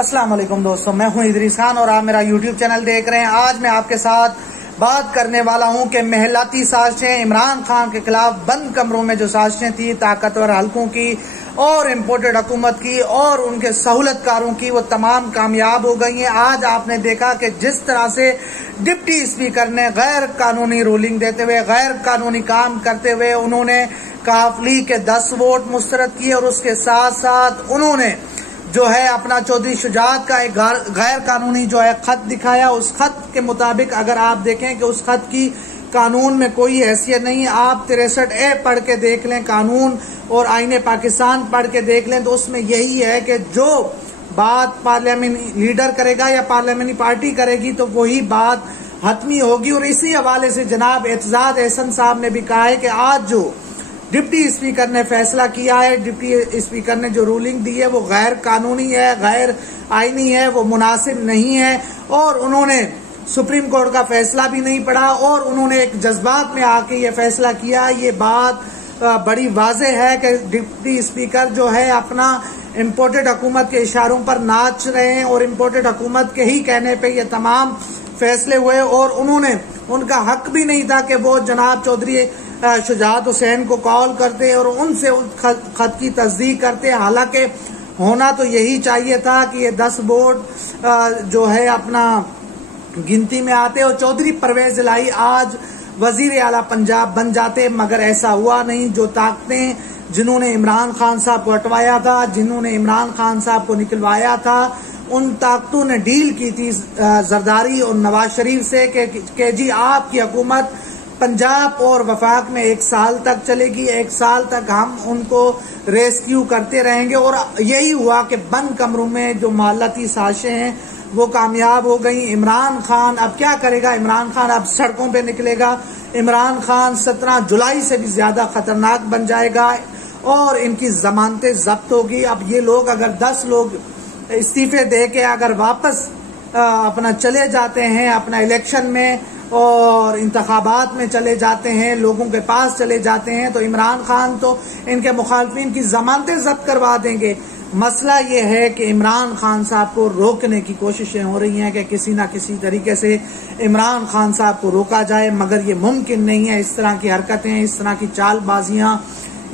अस्सलाम वालेकुम दोस्तों, मैं हूं इदरीस खान और आप मेरा यूट्यूब चैनल देख रहे हैं। आज मैं आपके साथ बात करने वाला हूं कि महलाती साजिशें, इमरान खान के खिलाफ बंद कमरों में जो साजिशें थी ताकतवर हल्कों की और इम्पोर्टेड हुकूमत की और उनके सहूलतकारों की, वो तमाम कामयाब हो गई हैं। आज आपने देखा कि जिस तरह से डिप्टी स्पीकर ने गैर कानूनी रूलिंग देते हुए, गैर कानूनी काम करते हुए उन्होंने काफली के 10 वोट मुस्तरद किए और उसके साथ साथ उन्होंने जो है अपना चौधरी शुजात का एक गैर कानूनी जो है खत दिखाया। उस खत के मुताबिक अगर आप देखें कि उस खत की कानून में कोई हैसियत नहीं है। आप 63A पढ़ के देख लें, कानून और आईने पाकिस्तान पढ़ के देख लें, तो उसमें यही है कि जो बात पार्लियामेंट लीडर करेगा या पार्लियामेंटी पार्टी करेगी तो वही बात हतमी होगी। और इसी हवाले से जनाब एतजाज एहसन साहब ने भी कहा है कि आज जो डिप्टी स्पीकर ने फैसला किया है, डिप्टी स्पीकर ने जो रूलिंग दी है वो गैर कानूनी है, गैर आईनी है, वो मुनासिब नहीं है। और उन्होंने सुप्रीम कोर्ट का फैसला भी नहीं पढ़ा और उन्होंने एक जज्बात में आके ये फैसला किया। ये बात बड़ी वाज़ेह है कि डिप्टी स्पीकर जो है अपना इम्पोर्टेड हुकूमत के इशारों पर नाच रहे हैं और इम्पोर्टेड हुकूमत के ही कहने पे ये तमाम फैसले हुए। और उन्होंने, उनका हक भी नहीं था कि वो जनाब चौधरी शुजात हुसैन को कॉल करते और उनसे खत की तस्दीक करते। हालांकि होना तो यही चाहिए था कि ये 10 वोट जो है अपना गिनती में आते और चौधरी परवेज इलाही आज वजीर आला पंजाब बन जाते, मगर ऐसा हुआ नहीं। जो ताकतें जिन्होंने इमरान खान साहब को हटवाया था, जिन्होंने इमरान खान साहब को निकलवाया था, उन ताकतों ने डील की थी जरदारी और नवाज शरीफ से कि जी आपकी हुकूमत पंजाब और वफाक में 1 साल तक चलेगी, 1 साल तक हम उनको रेस्क्यू करते रहेंगे। और यही हुआ कि बंद कमरों में जो महलाती साजिशें हैं वो कामयाब हो गई। इमरान खान अब क्या करेगा? इमरान खान अब सड़कों पे निकलेगा। इमरान खान 17 जुलाई से भी ज्यादा खतरनाक बन जाएगा और इनकी जमानतें जब्त होगी। अब ये लोग अगर 10 लोग इस्तीफे दे के अगर वापस अपना चले जाते हैं अपना इलेक्शन में और इंतखाबात में चले जाते हैं, लोगों के पास चले जाते हैं, तो इमरान खान तो इनके मुखालफिन की जमानतें जब्त करवा देंगे। मसला ये है कि इमरान खान साहब को रोकने की कोशिशें हो रही हैं कि किसी ना किसी तरीके से इमरान खान साहब को रोका जाए, मगर ये मुमकिन नहीं है। इस तरह की हरकतें, इस तरह की चालबाजियां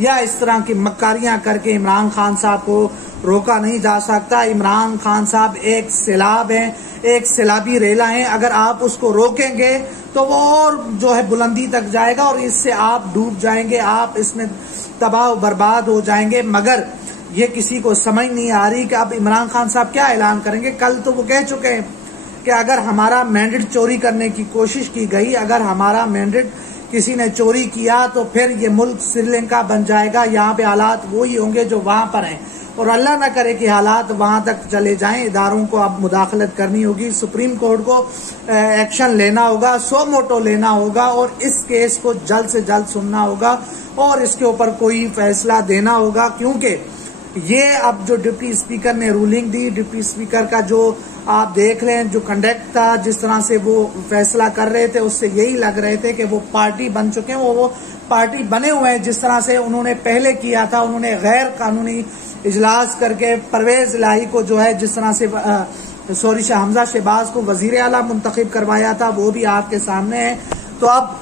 या इस तरह की मक्कारियां करके इमरान खान साहब को रोका नहीं जा सकता। इमरान खान साहब एक सैलाब है, एक सैलाबी रेला है। अगर आप उसको रोकेंगे तो वो और जो है बुलंदी तक जाएगा और इससे आप डूब जाएंगे, आप इसमें तबाह बर्बाद हो जाएंगे। मगर ये किसी को समझ नहीं आ रही कि अब इमरान खान साहब क्या ऐलान करेंगे। कल तो वो कह चुके हैं कि अगर हमारा मैंडेट चोरी करने की कोशिश की गई, अगर हमारा मैंडेट किसी ने चोरी किया तो फिर ये मुल्क श्रीलंका बन जाएगा, यहाँ पे हालात वही होंगे जो वहां पर हैं। और अल्लाह ना करे कि हालात वहां तक चले जाएं। इदारों को अब मुदाखलत करनी होगी, सुप्रीम कोर्ट को एक्शन लेना होगा, सो मोटो लेना होगा और इस केस को जल्द से जल्द सुनना होगा और इसके ऊपर कोई फैसला देना होगा। क्योंकि ये अब जो डिप्टी स्पीकर ने रूलिंग दी, डिप्टी स्पीकर का जो आप देख लें जो कंडक्ट था, जिस तरह से वो फैसला कर रहे थे, उससे यही लग रहे थे कि वो पार्टी बन चुके हैं, वो पार्टी बने हुए हैं। जिस तरह से उन्होंने पहले किया था, उन्होंने गैर कानूनी इजलास करके परवेज इलाही को जो है जिस तरह से हमजा शहबाज को वजीर आला मुंतखब करवाया था, वो भी आपके सामने है। तो अब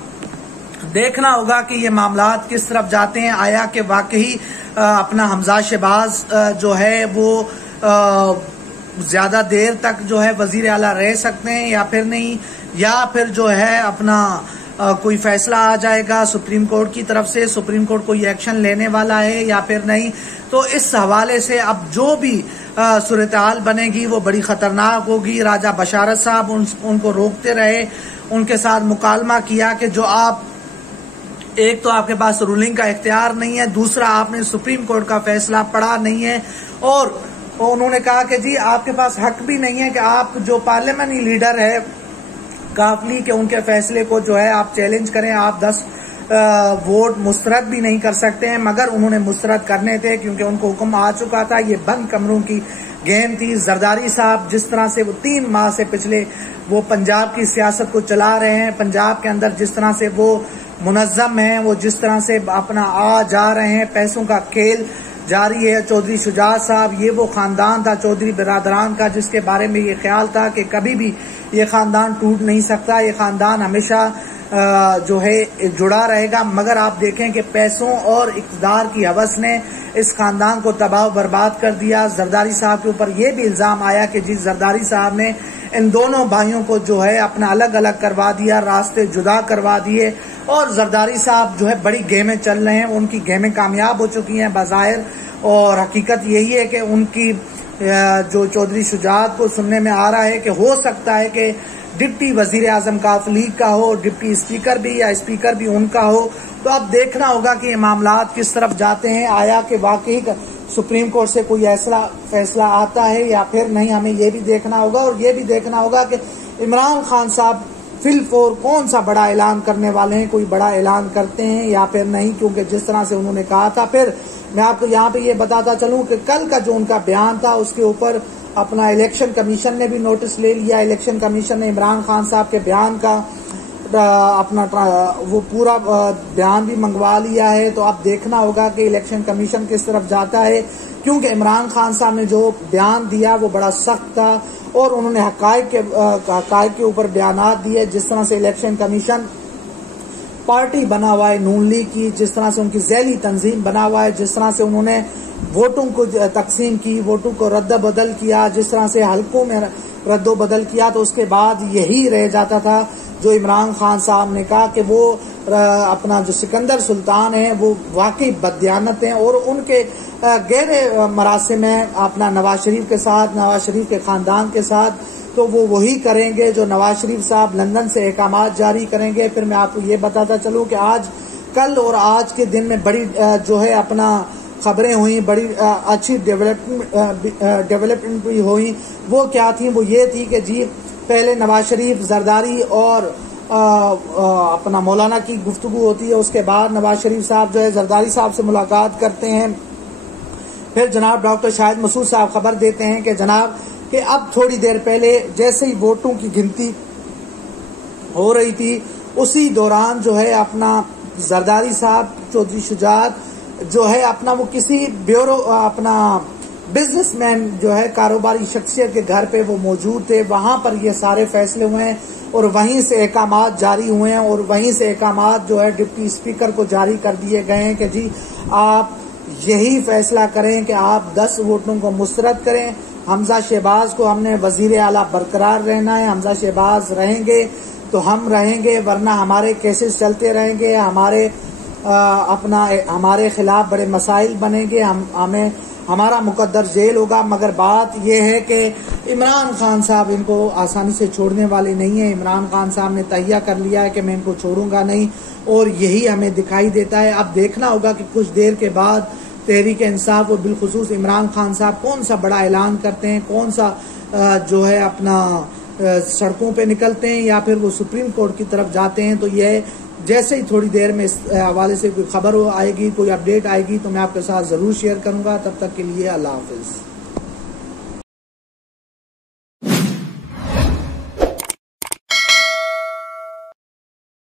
देखना होगा कि ये मामलात किस तरफ जाते हैं। आया कि वाकई अपना हमजा शहबाज जो है वो ज्यादा देर तक जो है वजीर आला रह सकते हैं या फिर नहीं, या फिर जो है अपना कोई फैसला आ जाएगा सुप्रीम कोर्ट की तरफ से, सुप्रीम कोर्ट कोई एक्शन लेने वाला है या फिर नहीं। तो इस हवाले से अब जो भी सूरत हाल बनेगी वो बड़ी खतरनाक होगी। राजा बशारत साहब उनको रोकते रहे, उनके साथ मुकालमा किया कि जो आप, एक तो आपके पास रूलिंग का इख्तियार नहीं है, दूसरा आपने सुप्रीम कोर्ट का फैसला पढ़ा नहीं है और उन्होंने कहा कि जी आपके पास हक भी नहीं है कि आप जो पार्लियामेंटी लीडर है काफली के उनके फैसले को जो है आप चैलेंज करें। आप 10 वोट मुस्तरद भी नहीं कर सकते हैं, मगर उन्होंने मुस्तरद करने थे क्योंकि उनको हुक्म आ चुका था। ये बंद कमरों की गेम थी। जरदारी साहब जिस तरह से वो 3 माह से पिछले वो पंजाब की सियासत को चला रहे हैं, पंजाब के अंदर जिस तरह से वो मुनज़्ज़म हैं, वो जिस तरह से अपना आ जा रहे हैं, पैसों का खेल जारी है। चौधरी शुजात साहब, ये वो ख़ानदान था चौधरी बिरादरान का जिसके बारे में ये ख्याल था कि कभी भी ये ख़ानदान टूट नहीं सकता, ये ख़ानदान हमेशा जो है जुड़ा रहेगा। मगर आप देखें कि पैसों और इक़्तिदार की हवस ने इस खानदान को तबाह बर्बाद कर दिया। जरदारी साहब के ऊपर यह भी इल्ज़ाम आया कि जी जरदारी साहब ने इन दोनों भाइयों को जो है अपना अलग अलग करवा दिया, रास्ते जुदा करवा दिए और जरदारी साहब जो है बड़ी गेमें चल रहे हैं, उनकी गेमें कामयाब हो चुकी हैं बाज़ाहिर। और हकीकत यही है कि उनकी जो चौधरी शुजात को सुनने में आ रहा है कि हो सकता है कि डिप्टी वजीर आजम काफ लीग का हो, डिप्टी स्पीकर भी या स्पीकर भी उनका हो। तो अब देखना होगा कि ये मामलात किस तरफ जाते हैं, आया कि वाकई सुप्रीम कोर्ट से कोई ऐसा फैसला आता है या फिर नहीं, हमें ये भी देखना होगा। और ये भी देखना होगा कि इमरान खान साहब फिलफोर कौन सा बड़ा ऐलान करने वाले हैं, कोई बड़ा ऐलान करते हैं या फिर नहीं, क्योंकि जिस तरह से उन्होंने कहा था। फिर मैं आपको यहाँ पे ये बताता चलूं कि कल का जो उनका बयान था उसके ऊपर अपना इलेक्शन कमीशन ने भी नोटिस ले लिया। इलेक्शन कमीशन ने इमरान खान साहब के बयान का अपना वो पूरा बयान भी मंगवा लिया है। तो अब देखना होगा कि इलेक्शन कमीशन किस तरफ जाता है, क्योंकि इमरान खान साहब ने जो बयान दिया वो बड़ा सख्त था और उन्होंने हकायक के ऊपर बयानात दिए। जिस तरह से इलेक्शन कमीशन पार्टी बना हुआ है नून लीग की, जिस तरह से उनकी ज़ैली तंजीम बना हुआ है, जिस तरह से उन्होंने वोटों को तकसीम की, वोटों को रद्द-बदल किया, जिस तरह से हल्कों में रद्द-बदल किया, तो उसके बाद यही रह जाता था जो इमरान खान साहब ने कहा कि वो अपना जो सिकंदर सुल्तान है वो वाकई बददियानत हैं और उनके गहरे मरासिम में अपना नवाज शरीफ के साथ, नवाज शरीफ के ख़ानदान के साथ, तो वो वही करेंगे जो नवाज शरीफ साहब लंदन से अहकामात जारी करेंगे। फिर मैं आपको ये बताता चलूँ कि आज कल और आज के दिन में बड़ी जो है अपना खबरें हुई, बड़ी अच्छी डेवलपमेंट भी हुई। वो क्या थी? वो ये थी कि जी पहले नवाज शरीफ, जरदारी और अपना मौलाना की गुफ्तगू होती है, उसके बाद नवाज शरीफ साहब जो है जरदारी साहब से मुलाकात करते हैं। फिर जनाब डॉक्टर शाहिद मसूद साहब खबर देते हैं कि जनाब कि अब थोड़ी देर पहले जैसे ही वोटों की गिनती हो रही थी उसी दौरान जो है अपना जरदारी साहब, चौधरी शुजात जो है अपना वो किसी ब्यूरो अपना बिजनेसमैन जो है कारोबारी शख्सियत के घर पे वो मौजूद थे। वहां पर ये सारे फैसले हुए हैं और वहीं से अहकामात जारी हुए हैं और वहीं से अहकामात जो है डिप्टी स्पीकर को जारी कर दिए गए हैं कि जी आप यही फैसला करें कि आप 10 वोटों को मुस्तरद करें। हमजा शहबाज को हमने वजीर आला बरकरार रहना है, हमजा शहबाज रहेंगे तो हम रहेंगे, वरना हमारे केसेस चलते रहेंगे, हमारे खिलाफ बड़े मसाइल बनेंगे, हमें हमारा मुकद्दर जेल होगा। मगर बात यह है कि इमरान खान साहब इनको आसानी से छोड़ने वाले नहीं है। इमरान खान साहब ने तहिया कर लिया है कि मैं इनको छोड़ूंगा नहीं और यही हमें दिखाई देता है। अब देखना होगा कि कुछ देर के बाद तहरीक इंसाफ और बिलखुसूस इमरान खान साहब कौन सा बड़ा ऐलान करते हैं, कौन सा जो है अपना सड़कों पे निकलते हैं या फिर वो सुप्रीम कोर्ट की तरफ जाते हैं। तो यह जैसे ही थोड़ी देर में इस हवाले से कोई खबर आएगी, कोई अपडेट आएगी तो मैं आपके साथ ज़रूर शेयर करूंगा। तब तक के लिए अल्लाह हाफिज़।